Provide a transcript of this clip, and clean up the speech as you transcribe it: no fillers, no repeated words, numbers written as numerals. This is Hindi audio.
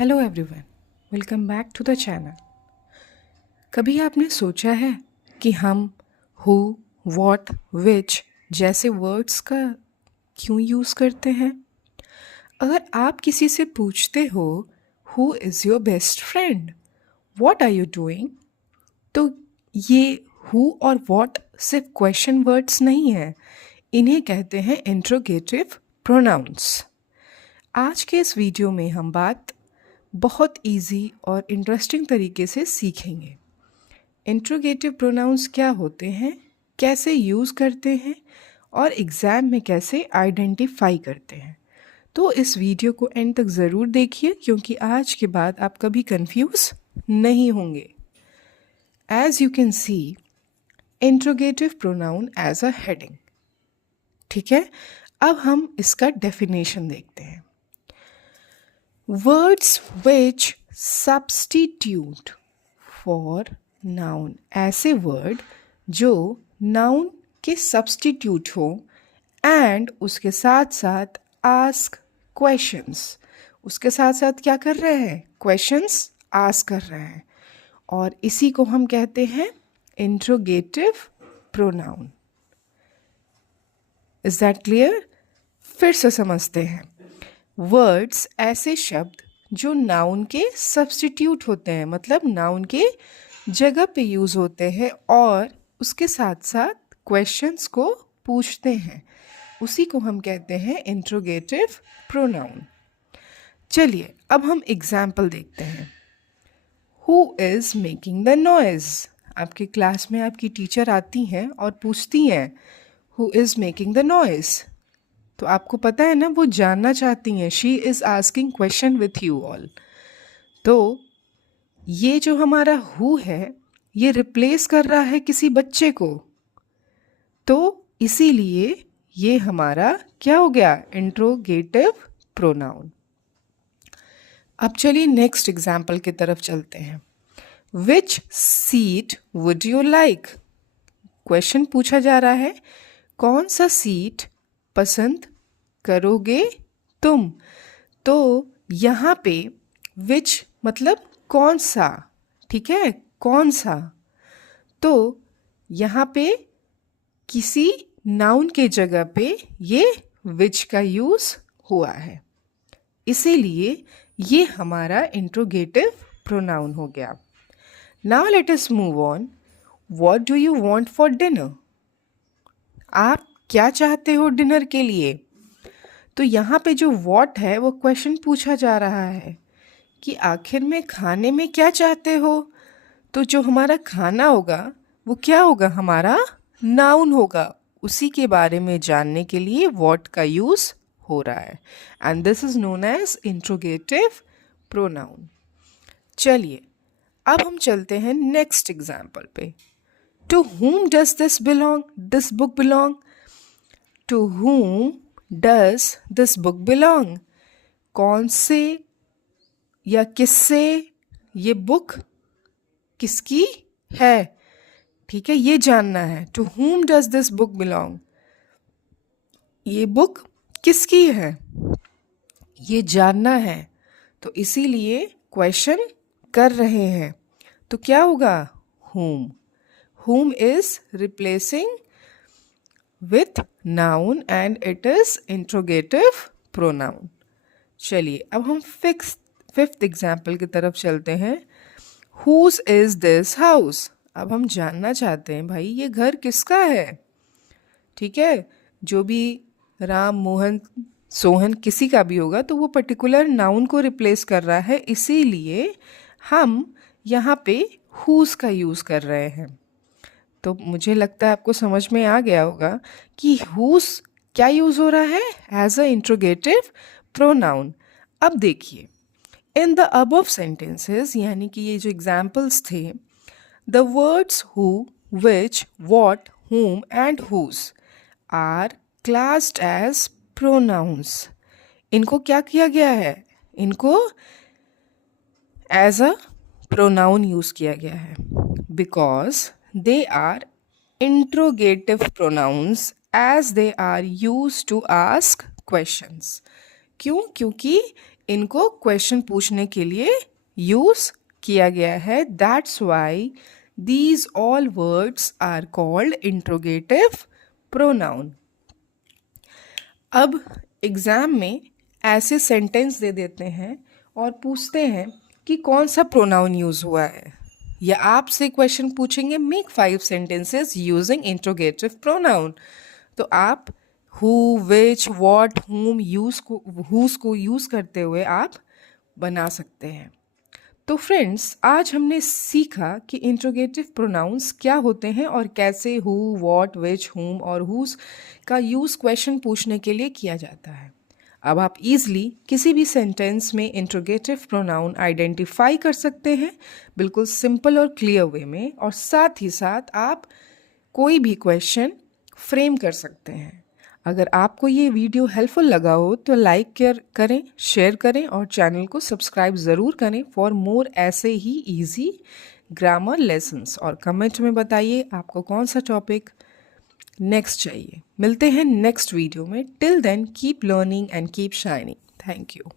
Hello everyone, welcome back to the channel. कभी आपने सोचा है कि हम हु, व्हाट, विच जैसे वर्ड्स का क्यों यूज़ करते हैं? अगर आप किसी से पूछते हो who is your best friend, what are you doing, तो ये हु और व्हाट सिर्फ क्वेश्चन वर्ड्स नहीं हैं, इन्हें कहते हैं इंट्रोगेटिव प्रोनाउंस। आज के इस वीडियो में हम बात बहुत इजी और इंटरेस्टिंग तरीके से सीखेंगे। इंट्रोगेटिव प्रोनाउंस क्या होते हैं, कैसे यूज़ करते हैं और एग्ज़ाम में कैसे आइडेंटिफाई करते हैं। तो इस वीडियो को एंड तक ज़रूर देखिए, क्योंकि आज के बाद आप कभी कंफ्यूज नहीं होंगे। As you can see, interrogative pronoun as a heading. ठीक है, अब हम इसका डेफिनेशन देखते हैं। Words which substitute for noun, ऐसे वर्ड जो नाउन के सब्सटीट्यूट हो एंड उसके साथ साथ आस्क क्वेश्चंस, उसके साथ साथ क्या कर रहे हैं, क्वेश्चंस आस्क कर रहे हैं, और इसी को हम कहते हैं interrogative pronoun. Is that clear? फिर से समझते हैं। वर्ड्स ऐसे शब्द जो नाउन के सब्स्टिट्यूट होते हैं, मतलब नाउन के जगह पे यूज़ होते हैं और उसके साथ साथ क्वेश्चंस को पूछते हैं, उसी को हम कहते हैं इंट्रोगेटिव प्रोनाउन। चलिए अब हम एग्जाम्पल देखते हैं। Who is making the noise. आपके क्लास में आपकी टीचर आती हैं और पूछती हैं who is making the noise, तो आपको पता है ना, वो जानना चाहती हैं, she is asking question with you all. तो ये जो हमारा हु है, ये रिप्लेस कर रहा है किसी बच्चे को, तो इसीलिए ये हमारा क्या हो गया, इंट्रोगेटिव प्रोनाउन। अब चलिए नेक्स्ट एग्जाम्पल की तरफ चलते हैं। Which seat would you like. क्वेश्चन पूछा जा रहा है, कौन सा सीट पसंद करोगे तुम। तो यहाँ पे विच मतलब कौन सा, ठीक है, कौन सा। तो यहाँ पे किसी नाउन के जगह पे ये विच का यूज़ हुआ है, इसीलिए ये हमारा इंट्रोगेटिव प्रोनाउन हो गया। Now let us move on. What do you want for dinner. आप क्या चाहते हो डिनर के लिए। तो यहाँ पे जो व्हाट है वो क्वेश्चन पूछा जा रहा है कि आखिर में खाने में क्या चाहते हो। तो जो हमारा खाना होगा वो क्या होगा, हमारा नाउन होगा, उसी के बारे में जानने के लिए व्हाट का यूज़ हो रहा है, and this is known as interrogative pronoun. चलिए अब हम चलते हैं नेक्स्ट एग्जाम्पल पे। To whom does this belong, this book belong। To whom does this book belong। कौन से या किससे ये बुक किसकी है, ठीक है, ये जानना है। To whom does this book belong, ये बुक किसकी है, ये जानना है, तो इसीलिए क्वेश्चन कर रहे हैं। तो क्या होगा, whom। whom is replacing with noun and it is interrogative pronoun। चलिए अब हम फिफ्थ एग्जाम्पल की तरफ चलते हैं। whose is this house। अब हम जानना चाहते हैं, भाई ये घर किसका है, ठीक है, जो भी राम, मोहन, सोहन किसी का भी होगा तो वो पर्टिकुलर नाउन को रिप्लेस कर रहा है, इसीलिए हम यहाँ पे whose का यूज़ कर रहे हैं। तो मुझे लगता है आपको समझ में आ गया होगा कि whose क्या यूज़ हो रहा है, एज अ इंट्रोगेटिव प्रोनाउन। अब देखिए, इन द अबव सेंटेंसेस, यानी कि ये जो एग्जाम्पल्स थे, the words who, which, what, whom and whose are classed as pronouns. इनको क्या किया गया है, इनको एज अ प्रोनाउन यूज़ किया गया है, because they are interrogative pronouns as they are used to ask questions। क्यों? क्योंकि इनको क्वेश्चन पूछने के लिए यूज किया गया है. That's why these all words are called interrogative pronoun. अब एग्जाम में ऐसे सेंटेंस दे देते हैं और पूछते हैं कि कौन सा प्रोनाउन यूज हुआ है, या आपसे क्वेश्चन पूछेंगे make 5 sentences using interrogative pronoun. तो आप who, which, what, whom whose को यूज करते हुए आप बना सकते हैं. तो फ्रेंड्स, आज हमने सीखा कि इंट्रोगेटिव प्रोनाउंस क्या होते हैं और कैसे हु, व्हाट, विच, whom और whose का यूज़ क्वेश्चन पूछने के लिए किया जाता है. अब आप इजली किसी भी सेंटेंस में इंट्रोगेटिव प्रोनाउन आइडेंटिफाई कर सकते हैं बिल्कुल सिंपल और क्लियर वे में, और साथ ही साथ आप कोई भी क्वेश्चन फ्रेम कर सकते हैं. अगर आपको ये वीडियो हेल्पफुल लगा हो तो लाइक करें, शेयर करें और चैनल को सब्सक्राइब ज़रूर करें फॉर मोर ऐसे ही इजी ग्रामर लेसन्स. और कमेंट में बताइए आपको कौन सा टॉपिक नेक्स्ट चाहिए. मिलते हैं नेक्स्ट वीडियो में. Till then keep learning and keep shining. Thank you.